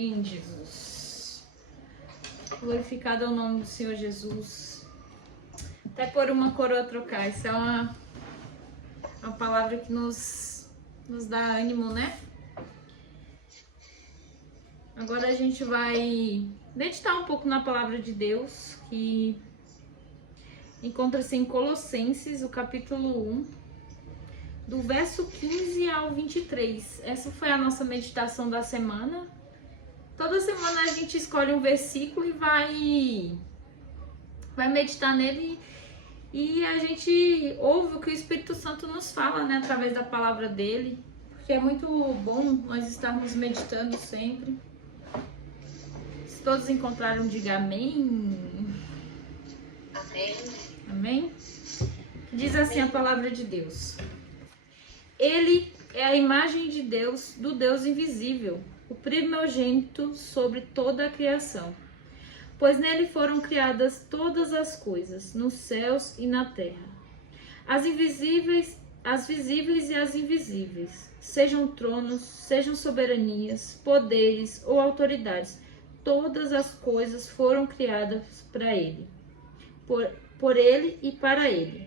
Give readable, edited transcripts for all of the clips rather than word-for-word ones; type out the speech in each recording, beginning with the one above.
Amém, Jesus. Glorificado é o nome do Senhor Jesus. Até por uma coroa trocar. Isso é uma palavra que nos dá ânimo, né? Agora a gente vai meditar um pouco na palavra de Deus, que encontra-se em Colossenses, o capítulo 1, do verso 15 ao 23. Essa foi a nossa meditação da semana. Toda semana a gente escolhe um versículo e vai meditar nele, e a gente ouve o que o Espírito Santo nos fala, né, através da palavra dele, porque é muito bom nós estarmos meditando sempre. Se todos encontraram, diga amém. Amém. Amém? Diz assim a palavra de Deus: Ele é a imagem de Deus, do Deus invisível, o primogênito sobre toda a criação. Pois nele foram criadas todas as coisas, nos céus e na terra, as visíveis e as invisíveis, sejam tronos, sejam soberanias, poderes ou autoridades. Todas as coisas foram criadas para ele, por ele e para ele.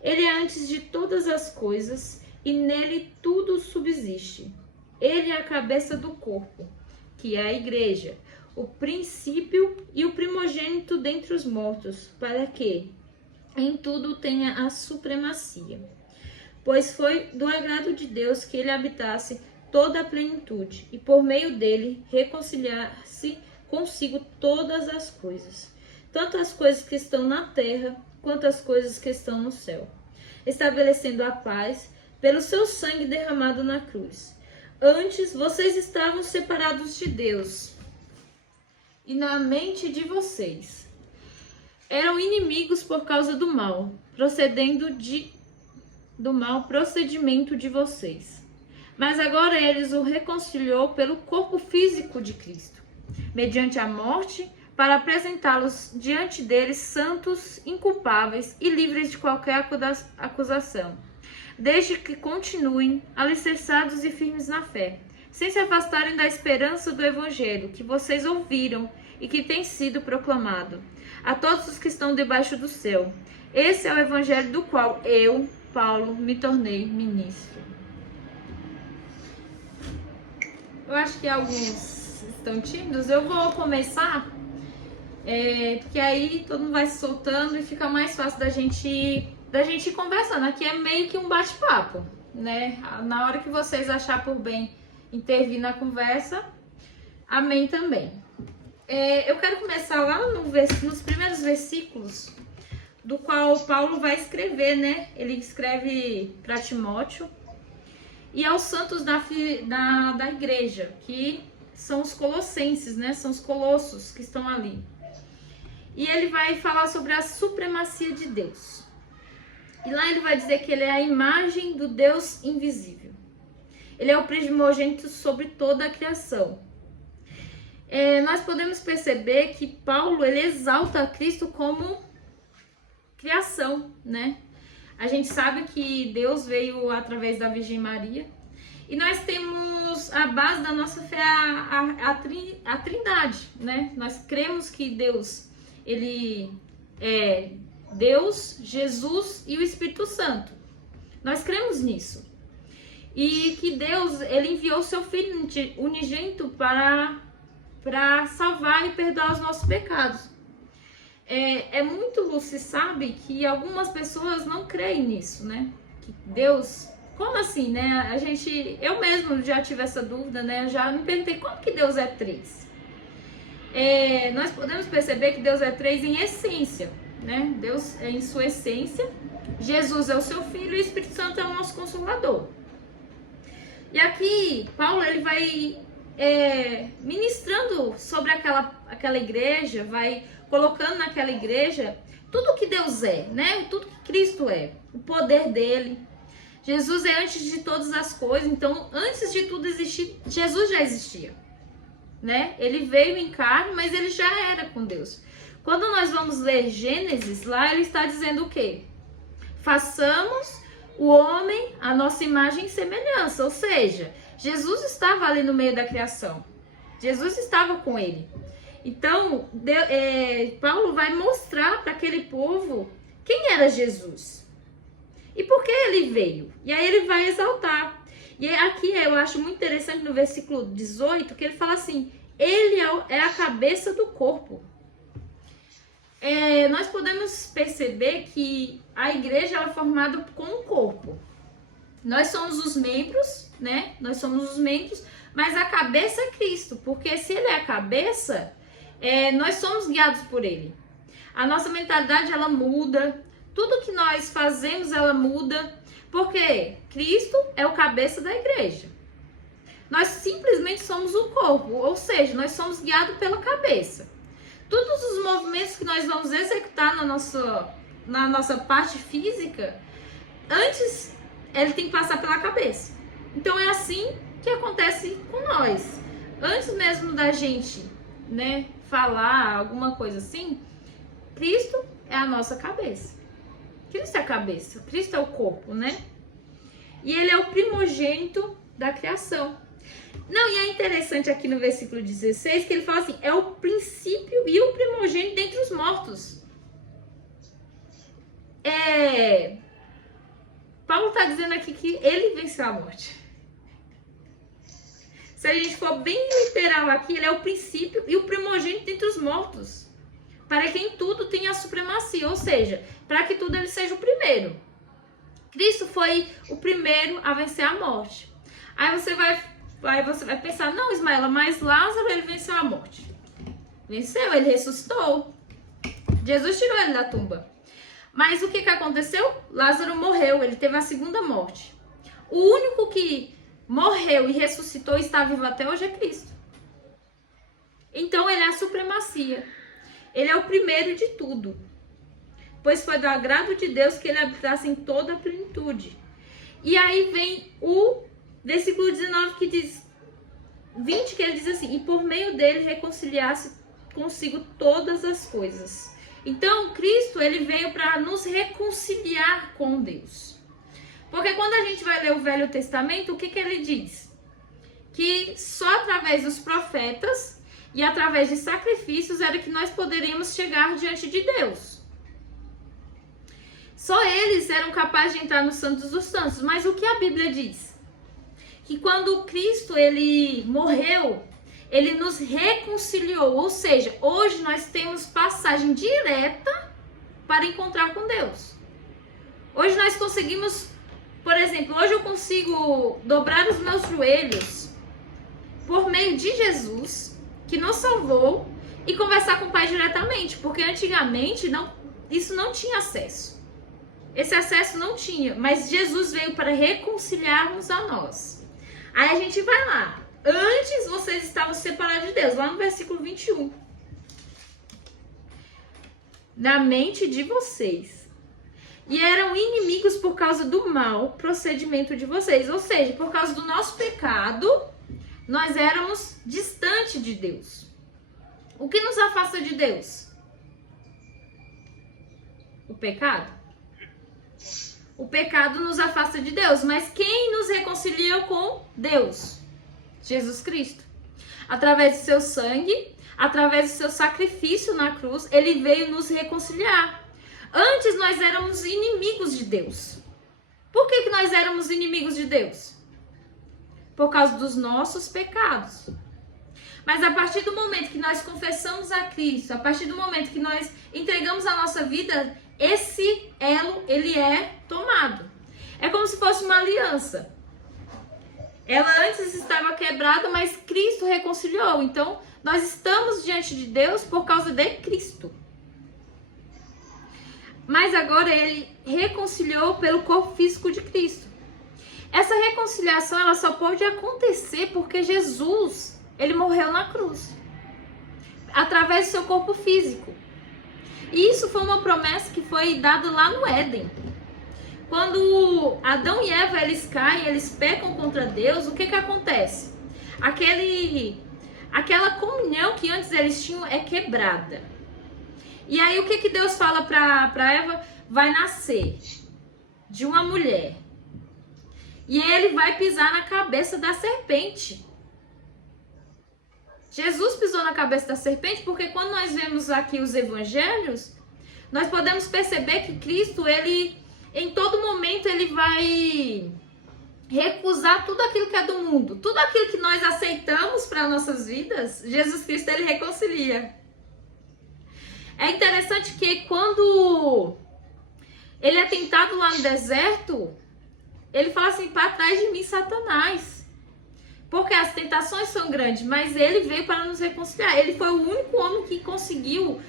Ele é antes de todas as coisas e nele tudo subsiste. Ele é a cabeça do corpo, que é a igreja, o princípio e o primogênito dentre os mortos, para que em tudo tenha a supremacia. Pois foi do agrado de Deus que ele habitasse toda a plenitude, e por meio dele reconciliar-se consigo todas as coisas, tanto as coisas que estão na terra, quanto as coisas que estão no céu, estabelecendo a paz pelo seu sangue derramado na cruz. Antes, vocês estavam separados de Deus, e na mente de vocês eram inimigos por causa do mau procedimento de vocês. Mas agora eles o reconciliou pelo corpo físico de Cristo, mediante a morte, para apresentá-los diante deles santos, inculpáveis e livres de qualquer acusação, desde que continuem alicerçados e firmes na fé, sem se afastarem da esperança do Evangelho que vocês ouviram e que tem sido proclamado a todos os que estão debaixo do céu. Esse é o Evangelho do qual eu, Paulo, me tornei ministro. Eu acho que alguns estão tímidos. Eu vou começar, porque aí todo mundo vai se soltando e fica mais fácil da gente ir conversando. Aqui é meio que um bate-papo, né? Na hora que vocês acharem por bem intervir na conversa, amém também. Eu quero começar lá nos primeiros versículos, do qual Paulo vai escrever, né? Ele escreve para Timóteo e aos santos da igreja, que são os colossenses, né? São os colossos que estão ali. E ele vai falar sobre a supremacia de Deus. E lá ele vai dizer que ele é a imagem do Deus invisível. Ele é o primogênito sobre toda a criação. Nós podemos perceber que Paulo, ele exalta Cristo como criação, né? A gente sabe que Deus veio através da Virgem Maria. E nós temos a base da nossa fé, a Trindade, né? Nós cremos que Deus, ele é Deus, Jesus e o Espírito Santo. Nós cremos nisso. E que Deus, ele enviou o seu Filho unigênito para salvar e perdoar os nossos pecados. Muito se sabe que algumas pessoas não creem nisso, né? Que Deus, como assim, né? Eu mesmo já tive essa dúvida, né? Eu já me perguntei como que Deus é três. Nós podemos perceber que Deus é três em essência, né? Deus é em sua essência, Jesus é o seu Filho e o Espírito Santo é o nosso Consolador. E aqui, Paulo, ele vai ministrando sobre aquela igreja, vai colocando naquela igreja tudo que Deus é, né? Tudo que Cristo é, o poder dele. Jesus é antes de todas as coisas, então antes de tudo existir, Jesus já existia, né? Ele veio em carne, mas ele já era com Deus. Quando nós vamos ler Gênesis, lá ele está dizendo o quê? Façamos o homem a nossa imagem e semelhança, ou seja, Jesus estava ali no meio da criação. Jesus estava com ele. Então, Paulo vai mostrar para aquele povo quem era Jesus e por que ele veio. E aí ele vai exaltar. E aqui eu acho muito interessante no versículo 18 que ele fala assim: ele é a cabeça do corpo. Nós podemos perceber que a igreja é formada com um corpo. Nós somos os membros, né? Nós somos os membros, mas a cabeça é Cristo, porque se ele é a cabeça, nós somos guiados por ele. A nossa mentalidade, ela muda, tudo que nós fazemos, ela muda, porque Cristo é o cabeça da igreja. Nós simplesmente somos o corpo, ou seja, nós somos guiados pela cabeça. Todos os movimentos que nós vamos executar na nossa parte física, antes ele tem que passar pela cabeça. Então é assim que acontece com nós. Antes mesmo da gente, né, falar alguma coisa assim, Cristo é a nossa cabeça. Cristo é a cabeça, Cristo é o corpo, né? E ele é o primogênito da criação. Não, e é interessante aqui no versículo 16 que ele fala assim: é o princípio e o primogênito dentre os mortos. Paulo está dizendo aqui que ele venceu a morte. Se a gente for bem literal aqui, ele é o princípio e o primogênito dentre os mortos. Para que em tudo tenha a supremacia, ou seja, para que tudo ele seja o primeiro. Cristo foi o primeiro a vencer a morte. Aí você vai pensar: não, Ismaela, mas Lázaro, ele venceu a morte. Venceu, ele ressuscitou. Jesus tirou ele da tumba. Mas o que aconteceu? Lázaro morreu, ele teve a segunda morte. O único que morreu e ressuscitou e está vivo até hoje é Cristo. Então ele é a supremacia. Ele é o primeiro de tudo. Pois foi do agrado de Deus que ele habitasse em toda a plenitude. E aí vem o versículo 19 que diz, 20, que ele diz assim: e por meio dele reconciliasse consigo todas as coisas. Então, Cristo, ele veio para nos reconciliar com Deus. Porque quando a gente vai ler o Velho Testamento, o que ele diz? Que só através dos profetas e através de sacrifícios era que nós poderíamos chegar diante de Deus. Só eles eram capazes de entrar no Santos dos Santos. Mas o que a Bíblia diz? Que quando Cristo, ele morreu, ele nos reconciliou, ou seja, hoje nós temos passagem direta para encontrar com Deus. Hoje nós conseguimos, por exemplo, hoje eu consigo dobrar os meus joelhos por meio de Jesus, que nos salvou, e conversar com o Pai diretamente, porque antigamente isso não tinha acesso. Esse acesso não tinha, mas Jesus veio para reconciliar-nos a nós. Aí a gente vai lá. Antes vocês estavam separados de Deus, lá no versículo 21. Na mente de vocês. E eram inimigos por causa do mau procedimento de vocês. Ou seja, por causa do nosso pecado, nós éramos distantes de Deus. O que nos afasta de Deus? O pecado? O pecado nos afasta de Deus. Mas quem nos reconcilia com Deus? Jesus Cristo. Através do seu sangue, através do seu sacrifício na cruz, ele veio nos reconciliar. Antes nós éramos inimigos de Deus. Por que nós éramos inimigos de Deus? Por causa dos nossos pecados. Mas a partir do momento que nós confessamos a Cristo, a partir do momento que nós entregamos a nossa vida, esse elo, ele é tomado. É como se fosse uma aliança. Ela antes estava quebrada, mas Cristo reconciliou. Então, nós estamos diante de Deus por causa de Cristo. Mas agora ele reconciliou pelo corpo físico de Cristo. Essa reconciliação, ela só pode acontecer porque Jesus, ele morreu na cruz. Através do seu corpo físico. E isso foi uma promessa que foi dada lá no Éden. Quando Adão e Eva, eles caem, eles pecam contra Deus, o que acontece? Aquela comunhão que antes eles tinham é quebrada. E aí o que Deus fala para Eva? Vai nascer de uma mulher. E ele vai pisar na cabeça da serpente. Jesus pisou na cabeça da serpente, porque quando nós vemos aqui os evangelhos, nós podemos perceber que Cristo, ele, em todo momento, ele vai recusar tudo aquilo que é do mundo. Tudo aquilo que nós aceitamos para nossas vidas, Jesus Cristo, ele reconcilia. É interessante que quando ele é tentado lá no deserto, ele fala assim, para trás de mim, Satanás. Porque as tentações são grandes, mas ele veio para nos reconciliar. Ele foi o único homem que conseguiu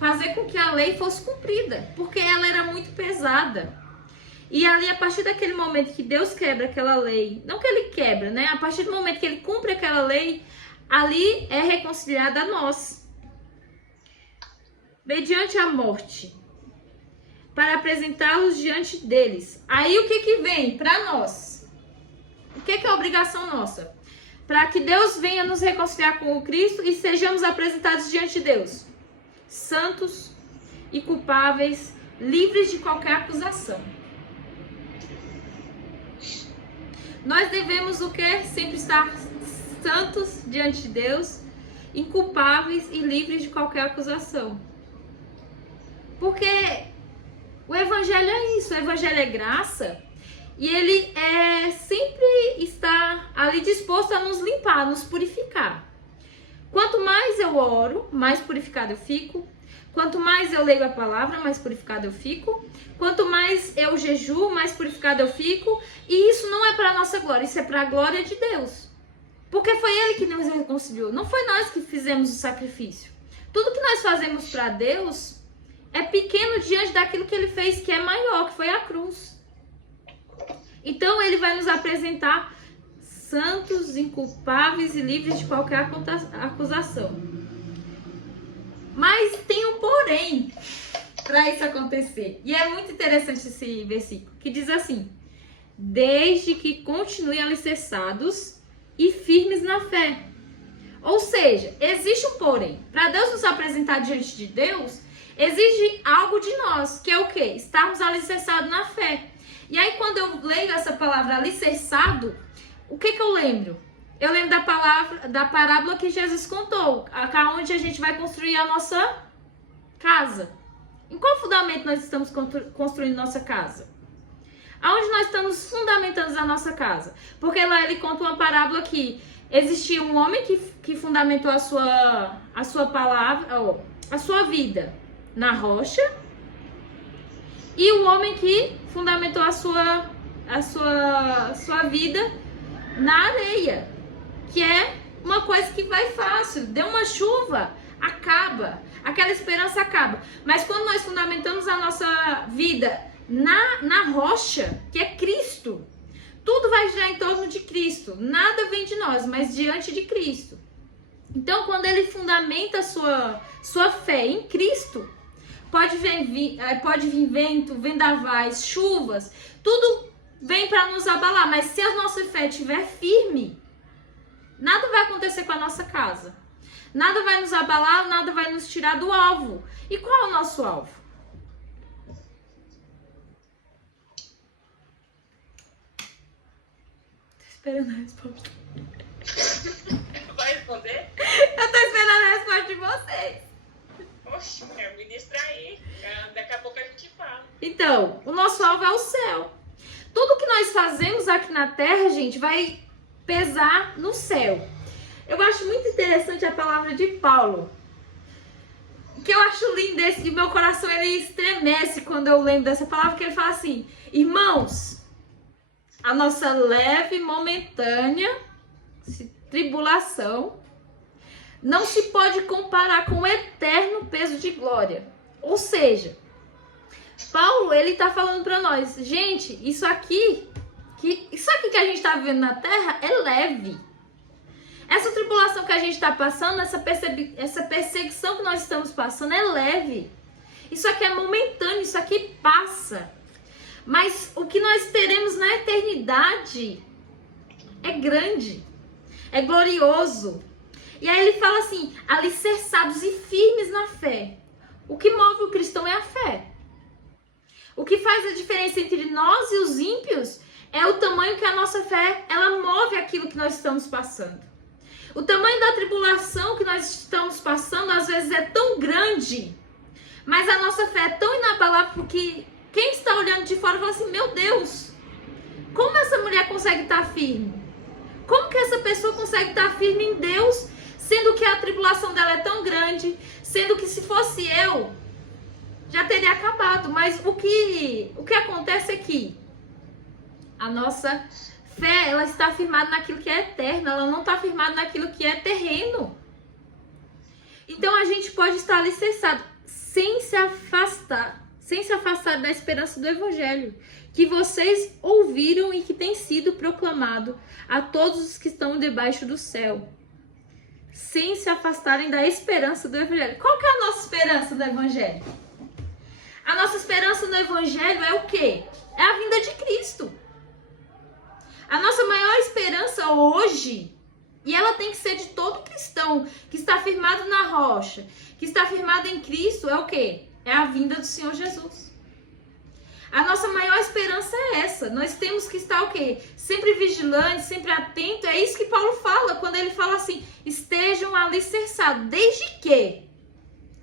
fazer com que a lei fosse cumprida, porque ela era muito pesada. E ali, a partir daquele momento que Deus quebra aquela lei, não que ele quebra, né? A partir do momento que ele cumpre aquela lei, ali é reconciliada a nós. Mediante a morte, para apresentá-los diante deles. Aí o que vem para nós? O que é a obrigação nossa? Para que Deus venha nos reconciliar com o Cristo e sejamos apresentados diante de Deus, santos e culpáveis, livres de qualquer acusação. Nós devemos o quê? Sempre estar santos diante de Deus, inculpáveis e livres de qualquer acusação. Porque o evangelho é isso, o evangelho é graça, e ele sempre está ali disposto a nos limpar, a nos purificar. Quanto mais eu oro, mais purificado eu fico. Quanto mais eu leio a palavra, mais purificado eu fico. Quanto mais eu jejuo, mais purificado eu fico. E isso não é para a nossa glória, isso é para a glória de Deus. Porque foi Ele que nos reconciliou, não foi nós que fizemos o sacrifício. Tudo que nós fazemos para Deus é pequeno diante daquilo que Ele fez, que é maior, que foi a cruz. Então Ele vai nos apresentar santos, inculpáveis e livres de qualquer acusação. Mas tem um porém para isso acontecer. E é muito interessante esse versículo, que diz assim: desde que continuem alicerçados e firmes na fé. Ou seja, existe um porém. Para Deus nos apresentar diante de Deus, exige algo de nós, que é o quê? Estarmos alicerçados na fé. E aí, quando eu leio essa palavra alicerçado, o que eu lembro? Eu lembro da parábola que Jesus contou, onde a gente vai construir a nossa casa. Em qual fundamento nós estamos construindo nossa casa? Aonde nós estamos fundamentando a nossa casa? Porque lá ele conta uma parábola que existia um homem que fundamentou a sua palavra, a sua vida na rocha, e um homem que fundamentou a sua vida na areia, que é uma coisa que vai fácil. Deu uma chuva, acaba, aquela esperança acaba. Mas quando nós fundamentamos a nossa vida na rocha, que é Cristo, tudo vai girar em torno de Cristo. Nada vem de nós, mas diante de Cristo. Então, quando ele fundamenta a sua fé em Cristo, pode vir vento, vendavais, chuvas, tudo vem para nos abalar. Mas se a nossa fé estiver firme, nada vai acontecer com a nossa casa. Nada vai nos abalar, nada vai nos tirar do alvo. E qual é o nosso alvo? Tô esperando a resposta. Vai responder? Eu tô esperando a resposta de vocês. Oxe, quero me distrair. Daqui a pouco a gente fala. Então, o nosso alvo é o céu. Tudo que nós fazemos aqui na terra, gente, vai pesar no céu. Eu acho muito interessante a palavra de Paulo. O que eu acho lindo e meu coração ele estremece quando eu lembro dessa palavra, que ele fala assim: irmãos, a nossa leve e momentânea tribulação não se pode comparar com o eterno peso de glória. Ou seja, Paulo, ele tá falando para nós, gente, isso aqui que a gente tá vivendo na terra é leve. Essa tribulação que a gente está passando, essa perseguição que nós estamos passando é leve. Isso aqui é momentâneo, isso aqui passa. Mas o que nós teremos na eternidade é grande, é glorioso. E aí ele fala assim, alicerçados e firmes na fé. O que move o cristão é a fé. O que faz a diferença entre nós e os ímpios é o tamanho que a nossa fé, ela move aquilo que nós estamos passando. O tamanho da tribulação que nós estamos passando, às vezes, é tão grande, mas a nossa fé é tão inabalável, porque quem está olhando de fora fala assim, meu Deus, como essa mulher consegue estar firme? Como que essa pessoa consegue estar firme em Deus, sendo que a tribulação dela é tão grande, sendo que se fosse eu, já teria acabado. Mas o que acontece é que a nossa fé, ela está firmada naquilo que é eterno, ela não está firmada naquilo que é terreno. Então a gente pode estar alicerçado sem se afastar da esperança do Evangelho, que vocês ouviram e que tem sido proclamado a todos os que estão debaixo do céu, sem se afastarem da esperança do Evangelho. Qual que é a nossa esperança do Evangelho? A nossa esperança no Evangelho é o quê? É a vinda de Cristo. A nossa maior esperança hoje, e ela tem que ser de todo cristão que está firmado na rocha, que está firmado em Cristo, é o quê? É a vinda do Senhor Jesus. A nossa maior esperança é essa. Nós temos que estar o quê? Sempre vigilantes, sempre atentos. É isso que Paulo fala, quando ele fala assim, estejam alicerçados, desde que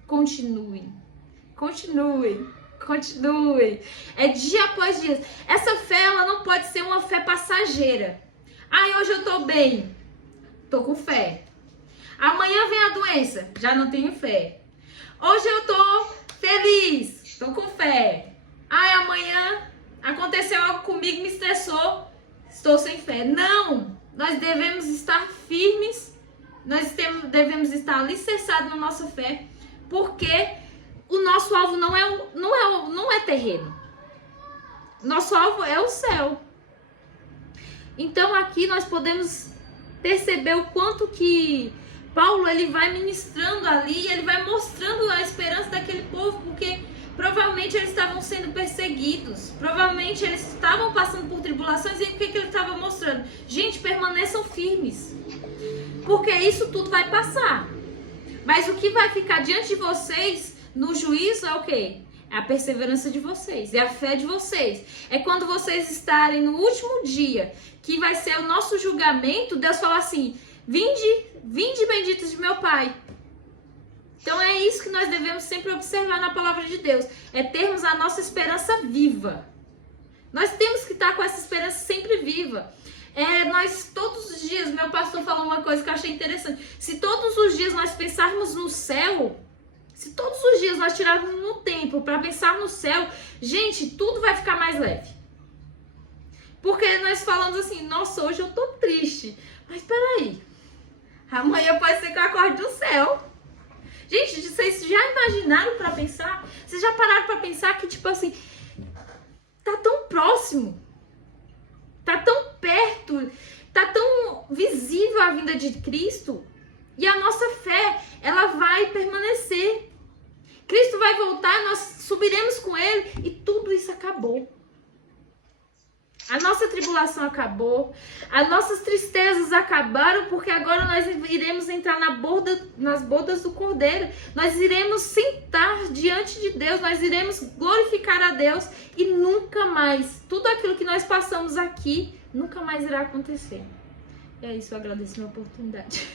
continuem. É dia após dia. Essa fé, ela não pode ser uma fé passageira. Hoje eu tô bem, tô com fé. Amanhã vem a doença, já não tenho fé. Hoje eu tô feliz, tô com fé. Amanhã aconteceu algo comigo, me estressou, estou sem fé. Não, nós devemos estar firmes, devemos estar alicerçados na nossa fé, porque o nosso alvo não é terreno. Nosso alvo é o céu. Então aqui nós podemos perceber o quanto que Paulo, ele vai ministrando ali, ele vai mostrando a esperança daquele povo, porque provavelmente eles estavam sendo perseguidos, provavelmente eles estavam passando por tribulações, e o que ele estava mostrando? Gente, permaneçam firmes, porque isso tudo vai passar. Mas o que vai ficar diante de vocês no juízo é o quê? É a perseverança de vocês, é a fé de vocês. É quando vocês estarem no último dia, que vai ser o nosso julgamento, Deus fala assim, vinde benditos de meu Pai. Então é isso que nós devemos sempre observar na palavra de Deus, é termos a nossa esperança viva. Nós temos que estar com essa esperança sempre viva. Nós todos os dias, meu pastor falou uma coisa que eu achei interessante, se todos os dias nós pensarmos no céu, se todos os dias nós tirarmos um tempo para pensar no céu, gente, tudo vai ficar mais leve. Porque nós falamos assim, nossa, hoje eu tô triste, mas peraí, amanhã pode ser que eu acorde no céu. Gente, vocês já imaginaram para pensar? Vocês já pararam para pensar que, tipo assim, tá tão próximo, tá tão perto, tá tão visível a vinda de Cristo, e a nossa fé, ela vai permanecer. Cristo vai voltar, nós subiremos com Ele, e tudo isso acabou. A nossa tribulação acabou, as nossas tristezas acabaram, porque agora nós iremos entrar nas bodas do Cordeiro. Nós iremos sentar diante de Deus, nós iremos glorificar a Deus e nunca mais, tudo aquilo que nós passamos aqui, nunca mais irá acontecer. É isso, eu agradeço a minha oportunidade.